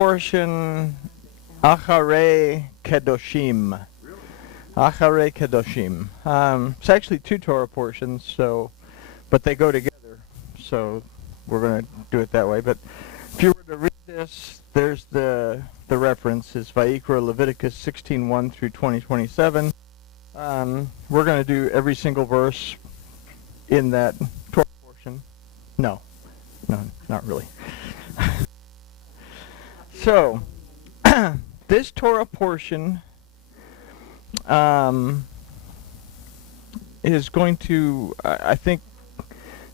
Portion Acharei Kedoshim. Acharei Kedoshim. It's actually two Torah portions, but they go together, so we're going to do it that way. But if you were to read this, there's the reference is Vayikra Leviticus 16:1 through 20:27. We're going to do every single verse in that Torah portion. No, not really. So, this Torah portion is going to, I think,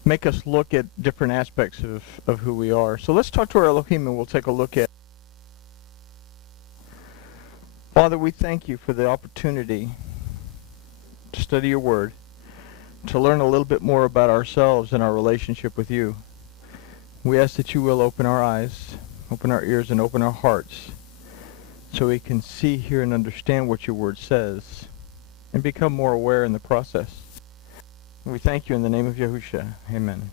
make us look at different aspects of who we are. So let's talk to our Elohim and we'll take a look at. Father, we thank you for the opportunity to study your word, to learn a little bit more about ourselves and our relationship with you. We ask that you will open our eyes, open our ears, and open our hearts so we can see, hear, and understand what your word says and become more aware in the process. We thank you in the name of Yahusha. Amen.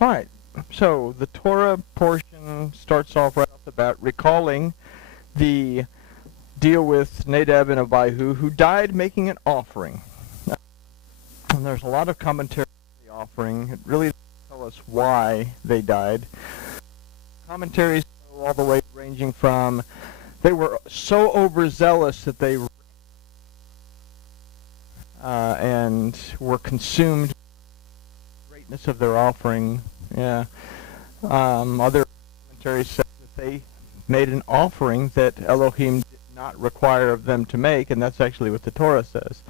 All right. So the Torah portion starts off right off the bat recalling the deal with Nadab and Abihu, who died making an offering. And there's a lot of commentary on the offering. It really doesn't tell us why they died. Commentaries go all the way ranging from they were so overzealous that they and were consumed with the greatness of their offering. Yeah. Other commentaries say that they made an offering that Elohim did not require of them to make, and that's actually what the Torah says.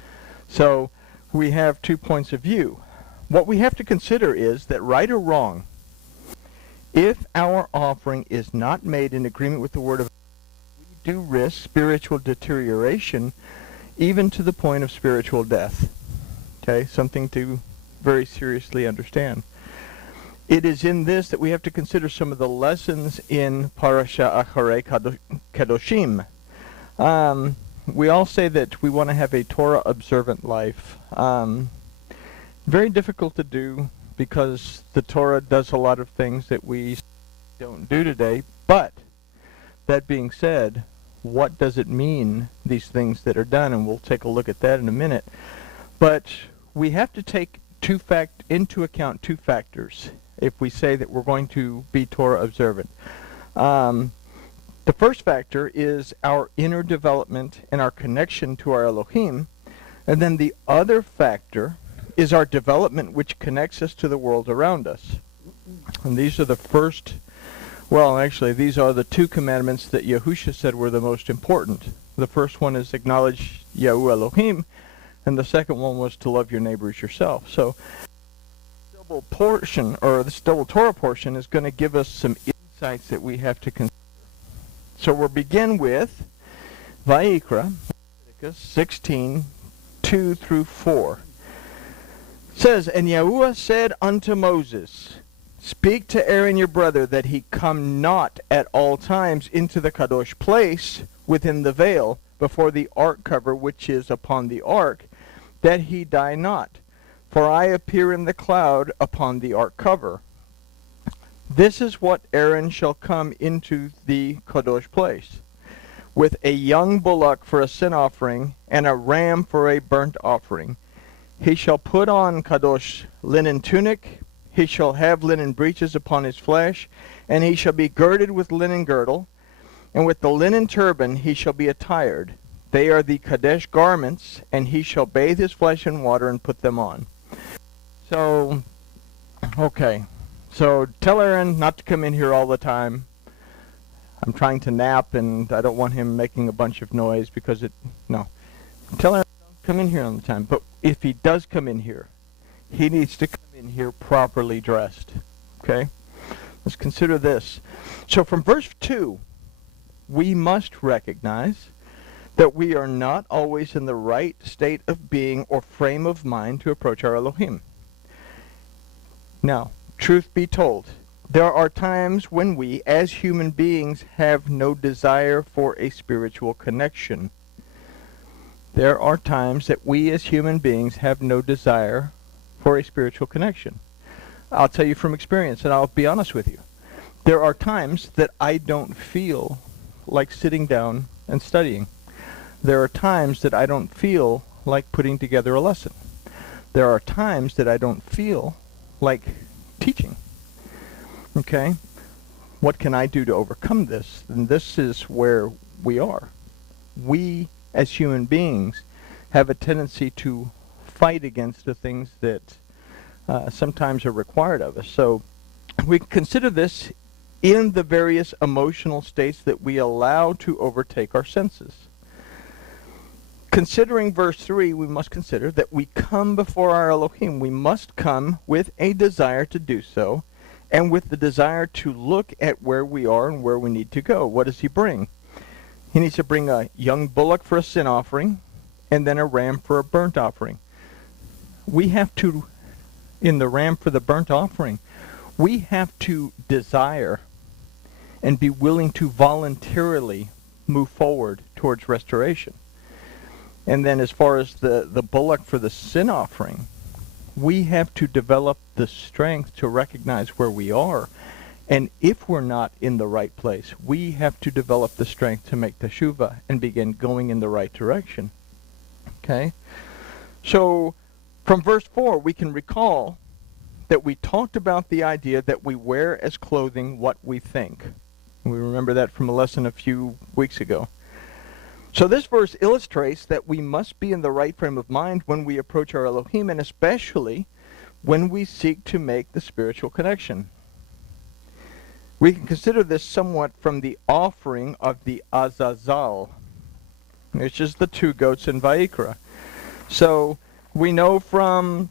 So we have 2 points of view. What we have to consider is that, right or wrong, if our offering is not made in agreement with the word of God, we do risk spiritual deterioration, even to the point of spiritual death. Okay, something to very seriously understand. It is in this that we have to consider some of the lessons in Parsha Acharei Kedoshim. We all say that we want to have a Torah observant life. Very difficult to do because the Torah does a lot of things that we don't do today. But that being said, what does it mean, these things that are done? And we'll take a look at that in a minute. But we have to take into account two factors if we say that we're going to be Torah observant. The first factor is our inner development and our connection to our Elohim. And then the other factor is our development, which connects us to the world around us. And these are the these are the two commandments that Yahusha said were the most important. The first one is acknowledge Yahu Elohim, and the second one was to love your neighbor as yourself. So this double Torah portion is going to give us some insights that we have to consider. So we'll begin with Vayikra, Leviticus 16, 2 through 4. It says, And Yahuwah said unto Moses, Speak to Aaron your brother, that he come not at all times into the Kadosh place within the veil, before the ark cover which is upon the ark, that he die not. For I appear in the cloud upon the ark cover. This is what Aaron shall come into the Kadosh place, with a young bullock for a sin offering, and a ram for a burnt offering. He shall put on Kadosh linen tunic, he shall have linen breeches upon his flesh, and he shall be girded with linen girdle, and with the linen turban he shall be attired. They are the Kadesh garments, and he shall bathe his flesh in water and put them on. So, okay. So tell Aaron not to come in here all the time. I'm trying to nap, and I don't want him making a bunch of noise because no. Tell Aaron don't come in here all the time. But if he does come in here, he needs to come in here properly dressed. Okay? Let's consider this. So from verse 2, we must recognize that we are not always in the right state of being or frame of mind to approach our Elohim. Now, truth be told, there are times when we, as human beings, have no desire for a spiritual connection. There are times that we, as human beings, have no desire for a spiritual connection. I'll tell you from experience, and I'll be honest with you. There are times that I don't feel like sitting down and studying. There are times that I don't feel like putting together a lesson. There are times that I don't feel like teaching. Okay? What can I do to overcome this? And this is where we are. We, as human beings, have a tendency to fight against the things that sometimes are required of us. So we consider this in the various emotional states that we allow to overtake our senses. Considering verse 3, we must consider that we come before our Elohim. We must come with a desire to do so, and with the desire to look at where we are and where we need to go. What does he bring? He needs to bring a young bullock for a sin offering, and then a ram for a burnt offering. We have to, in the ram for the burnt offering, we have to desire and be willing to voluntarily move forward towards restoration. And then as far as the bullock for the sin offering, we have to develop the strength to recognize where we are. And if we're not in the right place, we have to develop the strength to make teshuvah and begin going in the right direction. Okay? So from verse 4, we can recall that we talked about the idea that we wear as clothing what we think. We remember that from a lesson a few weeks ago. So this verse illustrates that we must be in the right frame of mind when we approach our Elohim, and especially when we seek to make the spiritual connection. We can consider this somewhat from the offering of the Azazel, which is the 2 goats in Vayikra. So we know from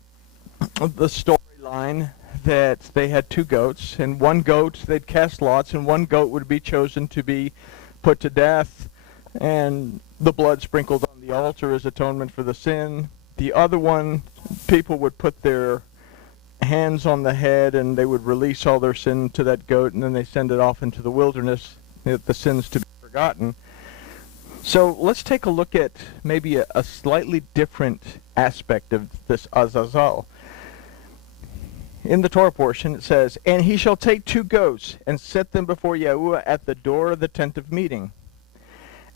the storyline that they had 2 goats, and one goat they'd cast lots, and one goat would be chosen to be put to death, and the blood sprinkled on the altar as atonement for the sin. The other one, people would put their hands on the head and they would release all their sin to that goat, and then they send it off into the wilderness, the sins to be forgotten. So let's take a look at maybe a slightly different aspect of this Azazel. In the Torah portion it says, "And he shall take 2 goats and set them before Yahuwah at the door of the tent of meeting.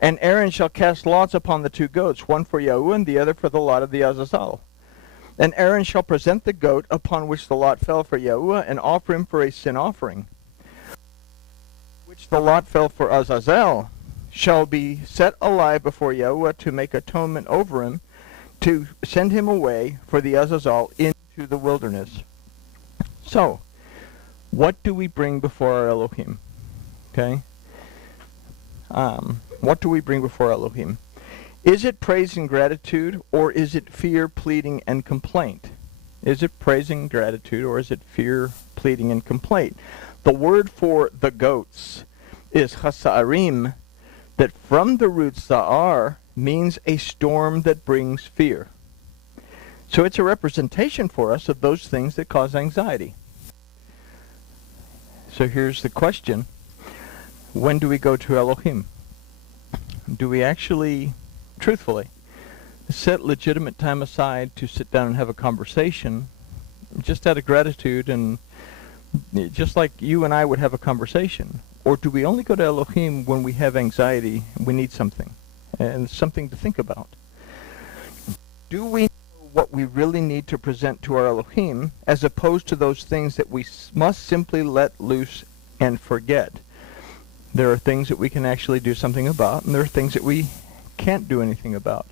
And Aaron shall cast lots upon the 2 goats, one for Yahuwah and the other for the lot of the Azazel. And Aaron shall present the goat upon which the lot fell for Yahuwah, and offer him for a sin offering. Which the lot fell for Azazel shall be set alive before Yahuwah to make atonement over him, to send him away for the Azazel into the wilderness." So, what do we bring before our Elohim? Okay? What do we bring before Elohim? Is it praise and gratitude, or is it fear, pleading, and complaint? Is it praising, gratitude, or is it fear, pleading, and complaint? The word for the goats is chasa'arim, that from the root sa'ar means a storm that brings fear. So it's a representation for us of those things that cause anxiety. So here's the question. When do we go to Elohim? Do we actually, truthfully, set legitimate time aside to sit down and have a conversation just out of gratitude, and just like you and I would have a conversation? Or do we only go to Elohim when we have anxiety, we need something, and something to think about? Do we know what we really need to present to our Elohim, as opposed to those things that we must simply let loose and forget? There are things that we can actually do something about, and there are things that we can't do anything about.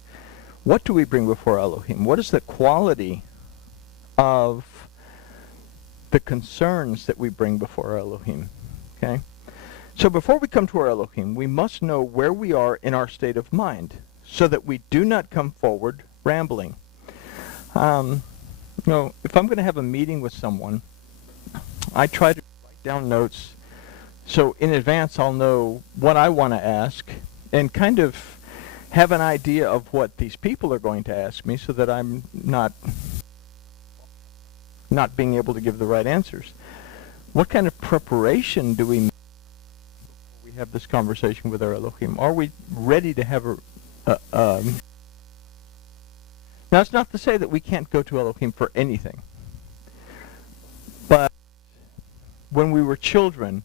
What do we bring before Elohim? What is the quality of the concerns that we bring before our Elohim? Okay? So before we come to our Elohim, we must know where we are in our state of mind, so that we do not come forward rambling. If I'm going to have a meeting with someone, I try to write down notes, so in advance I'll know what I want to ask, and kind of have an idea of what these people are going to ask me, so that I'm not being able to give the right answers. What kind of preparation do we make before we have this conversation with our Elohim? Are we ready to have Now, it's not to say that we can't go to Elohim for anything. But when we were children,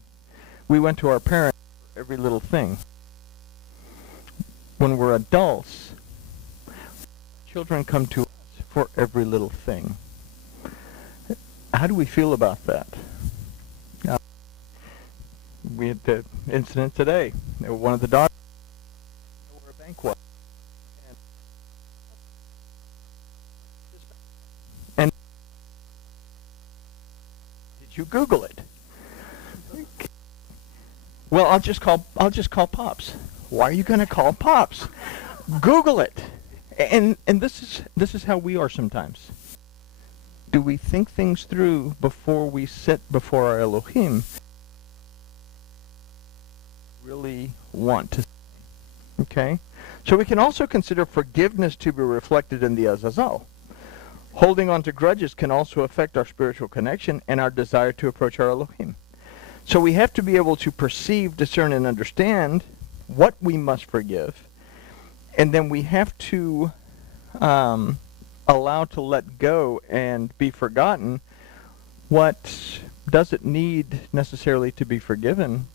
we went to our parents for every little thing. when we're adults, children come to us for every little thing. How do we feel about that? We had the incident today. One of the daughters knew where a bank was. And did you Google it? Well, I'll just call Pops. Why are you going to call Pops? Google it. And this is how we are sometimes. Do we think things through before we sit before our Elohim? Really want to. Okay? So we can also consider forgiveness to be reflected in the Azazel. Holding on to grudges can also affect our spiritual connection and our desire to approach our Elohim. So we have to be able to perceive, discern, and understand what we must forgive. And then we have to allow to let go and be forgotten what doesn't need necessarily to be forgiven.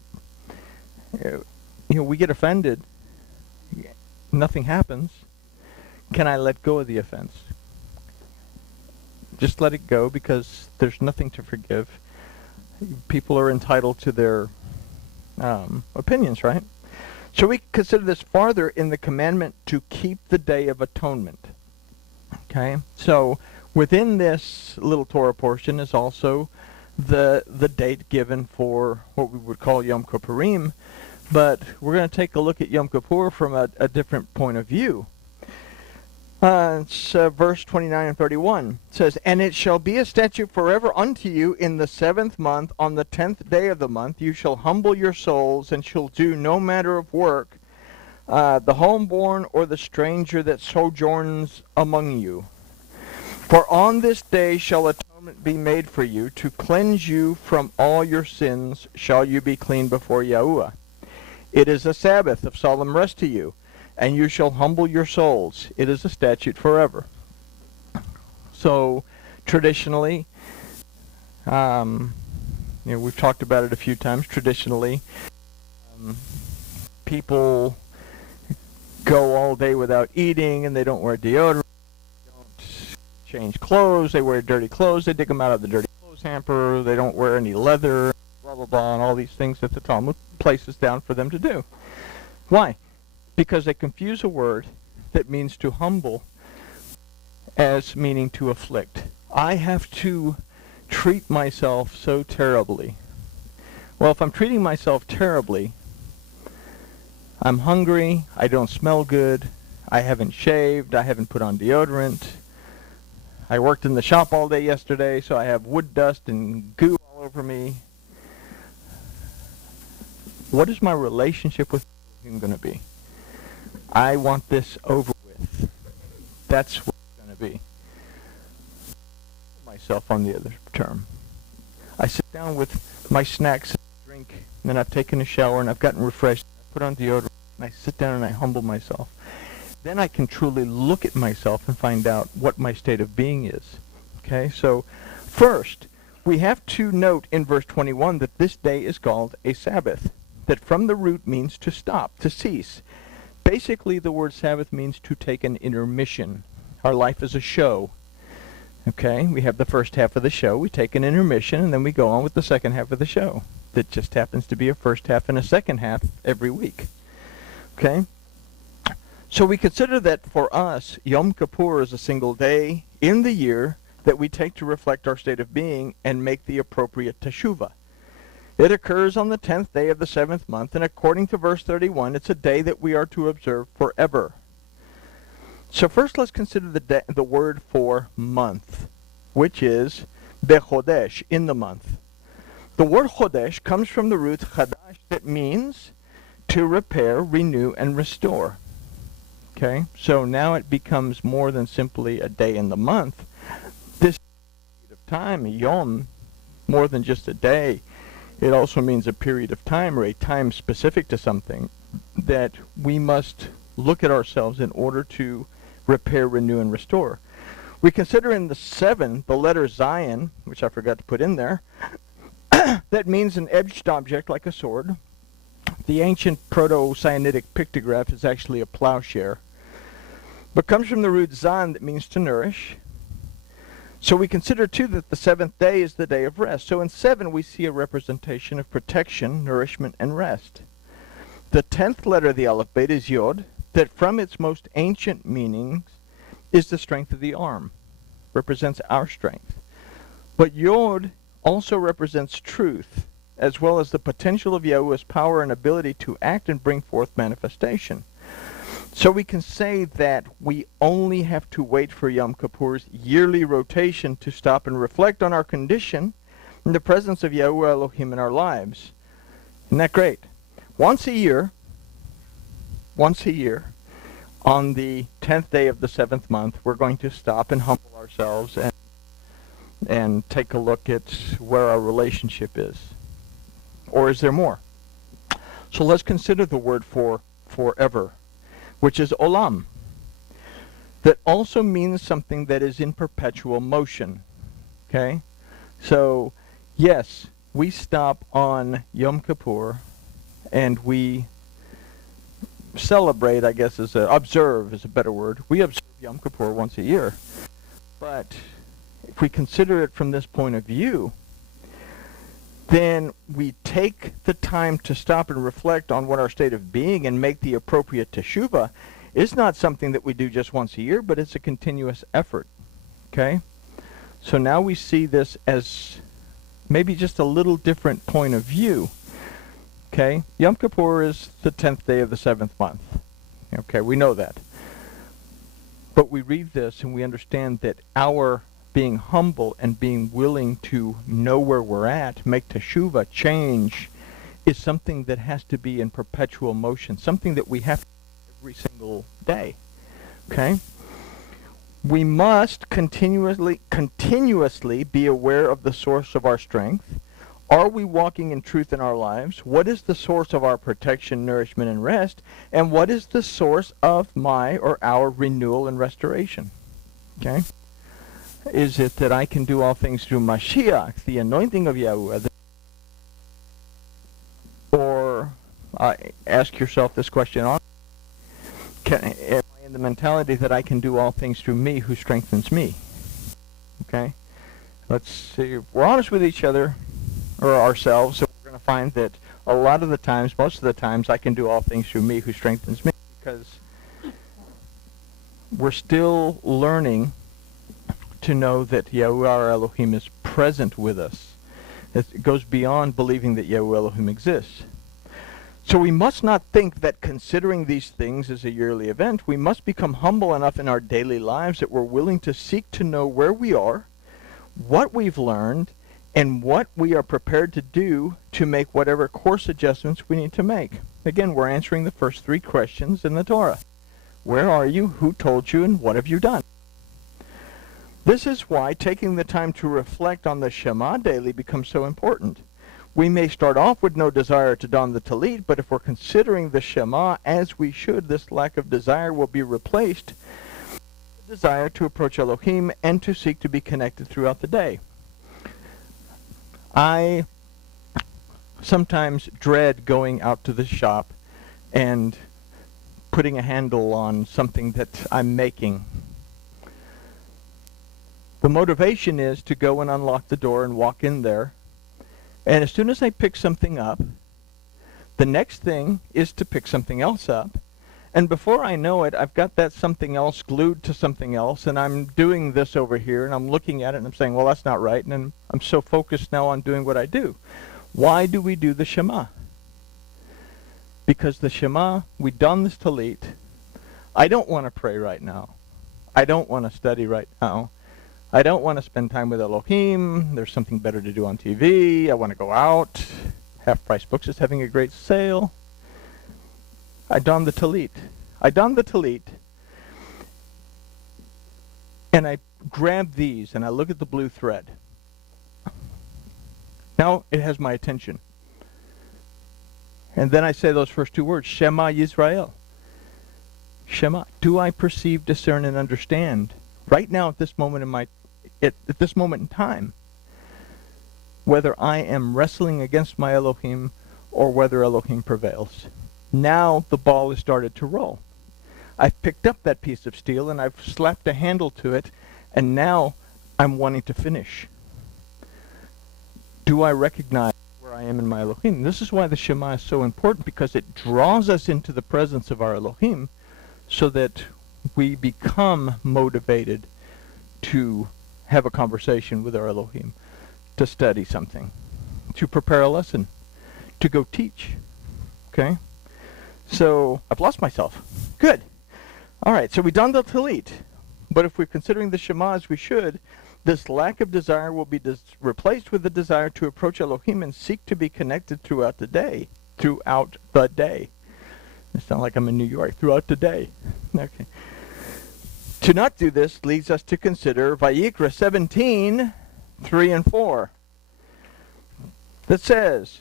We get offended. Nothing happens. Can I let go of the offense? Just let it go because there's nothing to forgive. People are entitled to their opinions, right? So we consider this farther in the commandment to keep the Day of Atonement. Okay? So within this little Torah portion is also the date given for what we would call Yom Kippurim, but we're going to take a look at Yom Kippur from a different point of view. It's verse 29 and 31. It says, "And it shall be a statute forever unto you in the 7th month, on the 10th day of the month, you shall humble your souls, and shall do no matter of work, the homeborn or the stranger that sojourns among you. For on this day shall atonement be made for you, to cleanse you from all your sins shall you be clean before Yahuwah. It is a Sabbath of solemn rest to you, and you shall humble your souls. It is a statute forever." So, traditionally, we've talked about it a few times. Traditionally, people go all day without eating, and they don't wear deodorant, they don't change clothes, they wear dirty clothes, they dig them out of the dirty clothes hamper, they don't wear any leather, blah, blah, blah, and all these things that the Talmud places down for them to do. Why? Because they confuse a word that means to humble as meaning to afflict. I have to treat myself so terribly. Well, if I'm treating myself terribly, I'm hungry, I don't smell good, I haven't shaved, I haven't put on deodorant, I worked in the shop all day yesterday, so I have wood dust and goo all over me. What is my relationship with Him going to be? I want this over with. That's what it's going to be. Myself on the other term. I sit down with my snacks and drink, and then I've taken a shower and I've gotten refreshed. I put on deodorant and I sit down and I humble myself. Then I can truly look at myself and find out what my state of being is. Okay, so first, we have to note in verse 21 that this day is called a Sabbath, that from the root means to stop, to cease. Basically, the word Sabbath means to take an intermission. Our life is a show. Okay, we have the first half of the show, we take an intermission, and then we go on with the second half of the show. That just happens to be a first half and a second half every week. Okay? So we consider that for us, Yom Kippur is a single day in the year that we take to reflect our state of being and make the appropriate teshuvah. It occurs on the 10th day of the 7th month, and according to verse 31, it's a day that we are to observe forever. So first let's consider the word for month, which is bechodesh, in the month. The word chodesh comes from the root chadash that means to repair, renew, and restore. Okay, so now it becomes more than simply a day in the month. This period of time, yom, more than just a day, it also means a period of time or a time specific to something that we must look at ourselves in order to repair, renew, and restore. We consider in the 7 the letter Zion, which I forgot to put in there, that means an edged object like a sword, The ancient Proto-Sinaitic pictograph is actually a plowshare, but comes from the root zan that means to nourish. So we consider too that the seventh day is the day of rest. So in 7 we see a representation of protection, nourishment, and rest. The 10th letter of the alphabet is Yod, that from its most ancient meanings is the strength of the arm, represents our strength. But Yod also represents truth, as well as the potential of Yahuwah's power and ability to act and bring forth manifestation. So we can say that we only have to wait for Yom Kippur's yearly rotation to stop and reflect on our condition in the presence of Yahuwah Elohim in our lives. Isn't that great? Once a year, on the 10th day of the 7th month, we're going to stop and humble ourselves and take a look at where our relationship is. Or is there more? So let's consider the word for forever, which is olam. That also means something that is in perpetual motion. Okay? So, yes, we stop on Yom Kippur and we celebrate, I guess, observe is a better word. We observe Yom Kippur once a year. But if we consider it from this point of view, then we take the time to stop and reflect on what our state of being and make the appropriate teshuvah. It's not something that we do just once a year, but it's a continuous effort. Okay? So now we see this as maybe just a little different point of view. Okay? Yom Kippur is the 10th day of the 7th month. Okay, we know that. But we read this and we understand that our being humble and being willing to know where we're at, make teshuvah, change, is something that has to be in perpetual motion, something that we have to do every single day. Okay? We must continuously be aware of the source of our strength. Are we walking in truth in our lives? What is the source of our protection, nourishment, and rest? And what is the source of my or our renewal and restoration? Okay? Is it that I can do all things through Mashiach, the anointing of Yahuwah? Or ask yourself this question, am I in the mentality that I can do all things through me who strengthens me? Okay? Let's see. We're honest with each other, or ourselves, so we're going to find that a lot of the times, most of the times, I can do all things through me who strengthens me, because we're still learning to know that Yahuwah our Elohim is present with us. It goes beyond believing that Yahuwah Elohim exists. So we must not think that considering these things as a yearly event, we must become humble enough in our daily lives that we're willing to seek to know where we are, what we've learned, and what we are prepared to do to make whatever course adjustments we need to make. Again, we're answering the first 3 questions in the Torah. Where are you? Who told you? And what have you done? This is why taking the time to reflect on the Shema daily becomes so important. We may start off with no desire to don the Talit, but if we're considering the Shema as we should, this lack of desire will be replaced with the desire to approach Elohim and to seek to be connected throughout the day. I sometimes dread going out to the shop and putting a handle on something that I'm making. The motivation is to go and unlock the door and walk in there. And as soon as I pick something up, the next thing is to pick something else up. And before I know it, I've got that something else glued to something else, and I'm doing this over here, and I'm looking at it, and I'm saying, well, that's not right, and then I'm so focused now on doing what I do. Why do we do the Shema? Because the Shema, we don this Talit. I don't want to pray right now. I don't want to study right now. I don't want to spend time with Elohim. There's something better to do on TV. I want to go out. Half Price Books is having a great sale. I don the Talit. And I grab these and I look at the blue thread. Now it has my attention. And then I say those first 2 words, Shema Yisrael. Shema. Do I perceive, discern, and understand right now at this moment at this moment in time, whether I am wrestling against my Elohim or whether Elohim prevails. Now the ball has started to roll. I've picked up that piece of steel and I've slapped a handle to it, and now I'm wanting to finish. Do I recognize where I am in my Elohim? This is why the Shema is so important, because it draws us into the presence of our Elohim so that we become motivated to have a conversation with our Elohim, to study something, to prepare a lesson, to go teach. Okay? So, I've lost myself. Good. All right, so we've done the Talit. But if we're considering the Shema as we should, this lack of desire will be replaced with the desire to approach Elohim and seek to be connected throughout the day. Throughout the day. It sounds like I'm in New York. Throughout the day. Okay. To not do this leads us to consider Vayikra 17, 3 and 4. That says,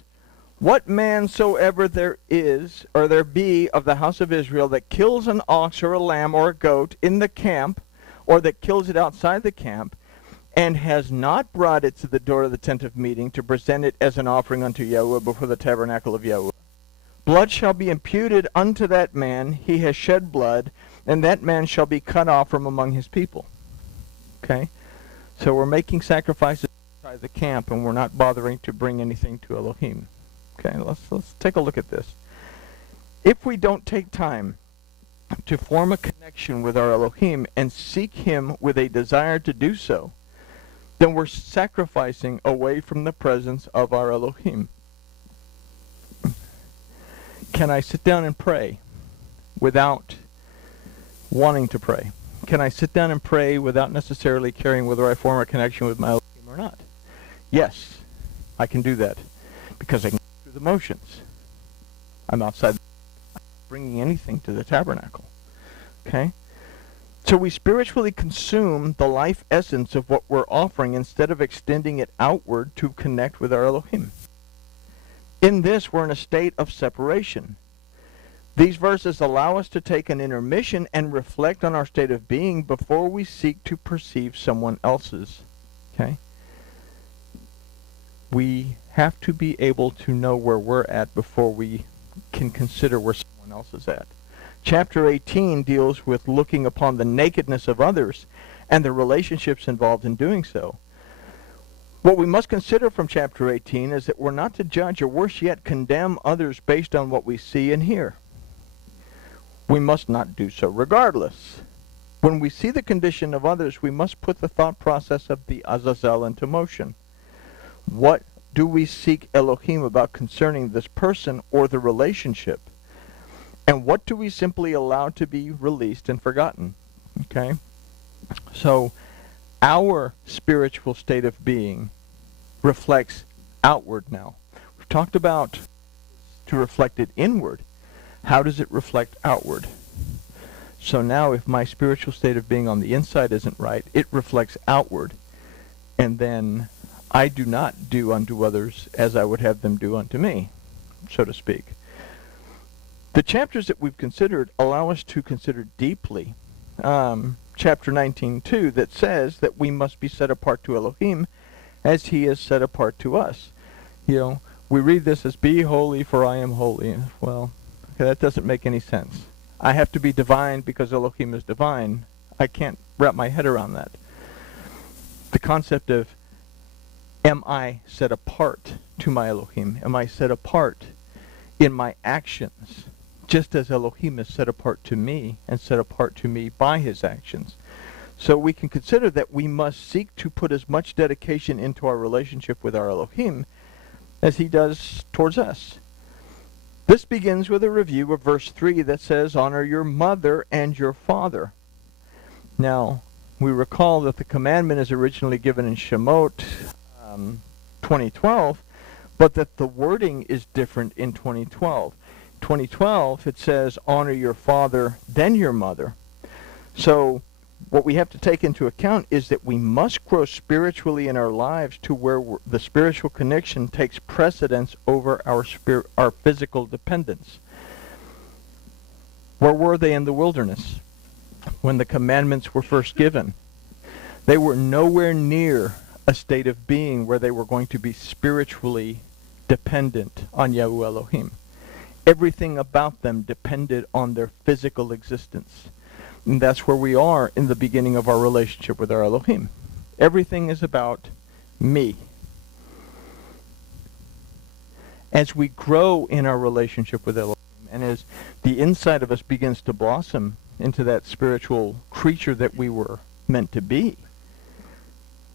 what man soever there is, or there be, of the house of Israel that kills an ox or a lamb or a goat in the camp, or that kills it outside the camp, and has not brought it to the door of the tent of meeting to present it as an offering unto Yahweh before the tabernacle of Yahweh, blood shall be imputed unto that man. He has shed blood, and that man shall be cut off from among his people. Okay? So we're making sacrifices outside the camp, and we're not bothering to bring anything to Elohim. Okay, let's take a look at this. If we don't take time to form a connection with our Elohim and seek him with a desire to do so, then we're sacrificing away from the presence of our Elohim. Can I sit down and pray without wanting to pray? Can I sit down and pray without necessarily caring whether I form a connection with my Elohim or not? Yes, I can do that, because I can go through the motions. I'm outside bringing anything to the tabernacle. Okay? So we spiritually consume the life essence of what we're offering instead of extending it outward to connect with our Elohim. In this, we're in a state of separation. These verses allow us to take an intermission and reflect on our state of being before we seek to perceive someone else's. Okay? We have to be able to know where we're at before we can consider where someone else is at. Chapter 18 deals with looking upon the nakedness of others and the relationships involved in doing so. What we must consider from chapter 18 is that we're not to judge, or worse yet, condemn others based on what we see and hear. We must not do so regardless. When we see the condition of others, we must put the thought process of the Azazel into motion. What do we seek Elohim about concerning this person or the relationship? And what do we simply allow to be released and forgotten? Okay? So, our spiritual state of being reflects outward now. We've talked about to reflect it inward. How does it reflect outward? So now if my spiritual state of being on the inside isn't right, it reflects outward. And then I do not do unto others as I would have them do unto me, so to speak. The chapters that we've considered allow us to consider deeply chapter 19:2 that says that we must be set apart to Elohim as he is set apart to us. You know, we read this as, be holy for I am holy. Well, okay, that doesn't make any sense. I have to be divine because Elohim is divine. I can't wrap my head around that. The concept of, am I set apart to my Elohim? Am I set apart in my actions? Just as Elohim is set apart to me and set apart to me by his actions. So we can consider that we must seek to put as much dedication into our relationship with our Elohim as he does towards us. This begins with a review of verse 3 that says, honor your mother and your father. Now, we recall that the commandment is originally given in Shemot 20:12, but that the wording is different in 20:12. 20:12, it says, honor your father, then your mother. So what we have to take into account is that we must grow spiritually in our lives to where the spiritual connection takes precedence over our physical dependence. Where were they in the wilderness when the commandments were first given? They were nowhere near a state of being where they were going to be spiritually dependent on Yahuwah Elohim. Everything about them depended on their physical existence. And that's where we are in the beginning of our relationship with our Elohim. Everything is about me. As we grow in our relationship with Elohim, and as the inside of us begins to blossom into that spiritual creature that we were meant to be,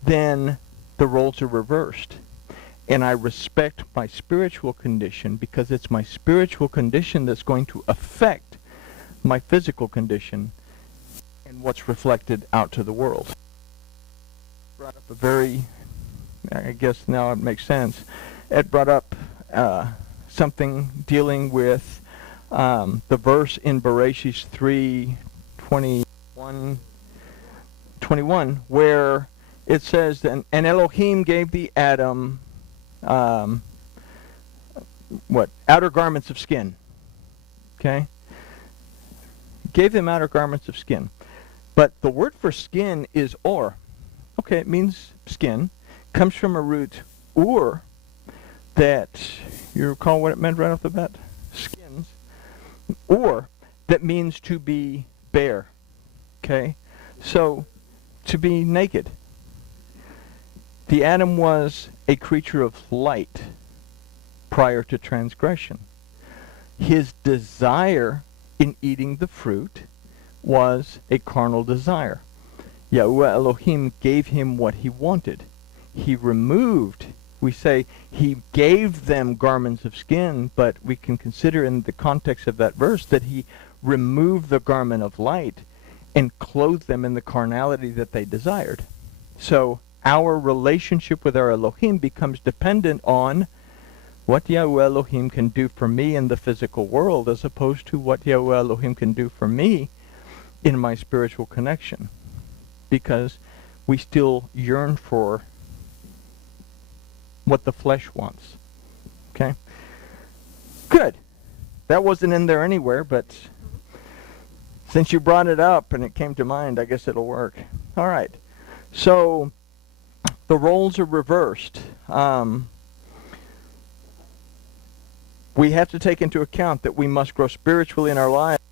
then the roles are reversed. And I respect my spiritual condition because it's my spiritual condition that's going to affect my physical condition and what's reflected out to the world. Brought up a very, I guess now it makes sense, it brought up something dealing with the verse in Bereshit 3:21, where it says, and Elohim gave the Adam outer garments of skin. Okay? Gave them outer garments of skin. But the word for skin is or. Okay, it means skin. Comes from a root ur that, you recall what it meant right off the bat? Skins. Or that means to be bare. Okay? So, to be naked. The Adam was a creature of light prior to transgression. His desire in eating the fruit was a carnal desire. Yahuwah Elohim gave him what he wanted. He removed, we say, he gave them garments of skin, but we can consider in the context of that verse that he removed the garment of light and clothed them in the carnality that they desired. So our relationship with our Elohim becomes dependent on what Yahuwah Elohim can do for me in the physical world as opposed to what Yahuwah Elohim can do for me in my spiritual connection. Because we still yearn for what the flesh wants. Okay? Good. That wasn't in there anywhere, but since you brought it up and it came to mind, I guess it'll work. All right. So the roles are reversed. We have to take into account that we must grow spiritually in our lives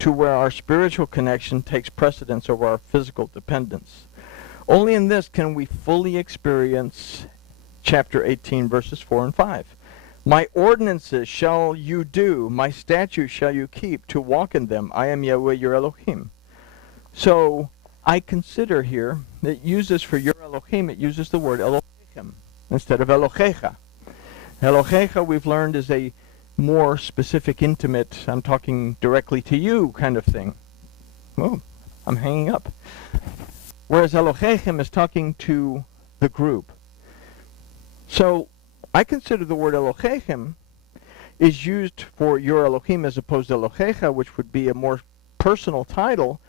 to where our spiritual connection takes precedence over our physical dependence. Only in this can we fully experience chapter 18, verses 4 and 5. My ordinances shall you do, my statutes shall you keep, to walk in them. I am Yahweh your Elohim. So I consider here that it uses for your Elohim, it uses the word Elohim instead of Elohecha. Elohecha, we've learned, is a more specific, intimate, I'm talking directly to you kind of thing. Oh, I'm hanging up. Whereas Elohim is talking to the group. So I consider the word Elohim is used for your Elohim as opposed to Elohecha, which would be a more personal title,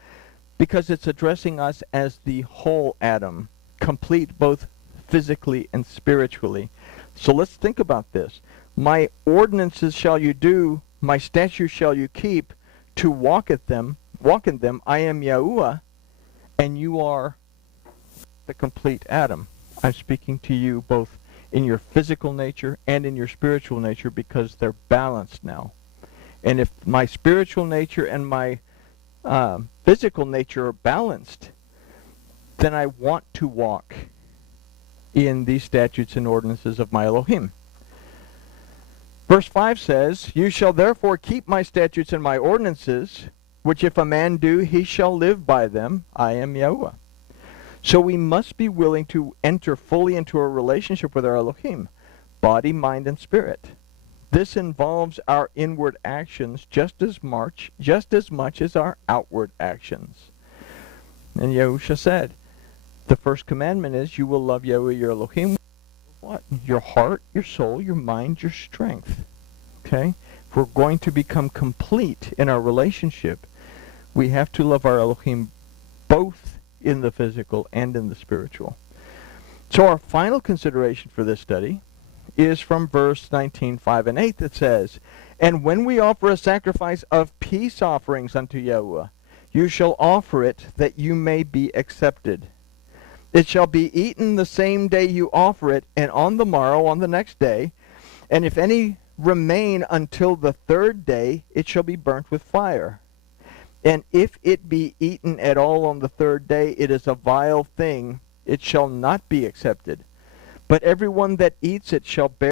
because it's addressing us as the whole Adam, complete both physically and spiritually. So let's think about this. My ordinances shall you do, my statutes shall you keep, to walk in them. I am Yahuwah, and you are the complete Adam. I'm speaking to you both in your physical nature and in your spiritual nature because they're balanced now. And if my spiritual nature and my physical nature are balanced, then I want to walk in these statutes and ordinances of my Elohim. Verse 5 says, you shall therefore keep my statutes and my ordinances, which if a man do, he shall live by them. I am Yahuwah. So we must be willing to enter fully into a relationship with our Elohim, body, mind, and spirit. This involves our inward actions just as much as our outward actions. And Yahusha said, the first commandment is you will love Yahweh your Elohim. What? Your heart, your soul, your mind, your strength. Okay? If we're going to become complete in our relationship, we have to love our Elohim both in the physical and in the spiritual. So our final consideration for this study is from verse 19, 5 and 8 that says, and when we offer a sacrifice of peace offerings unto Yahuwah, you shall offer it that you may be accepted. It shall be eaten the same day you offer it, and on the morrow, on the next day, And if any remain until the third day, it shall be burnt with fire. And if it be eaten at all on the third day, it is a vile thing, it shall not be accepted. But everyone that eats it shall bear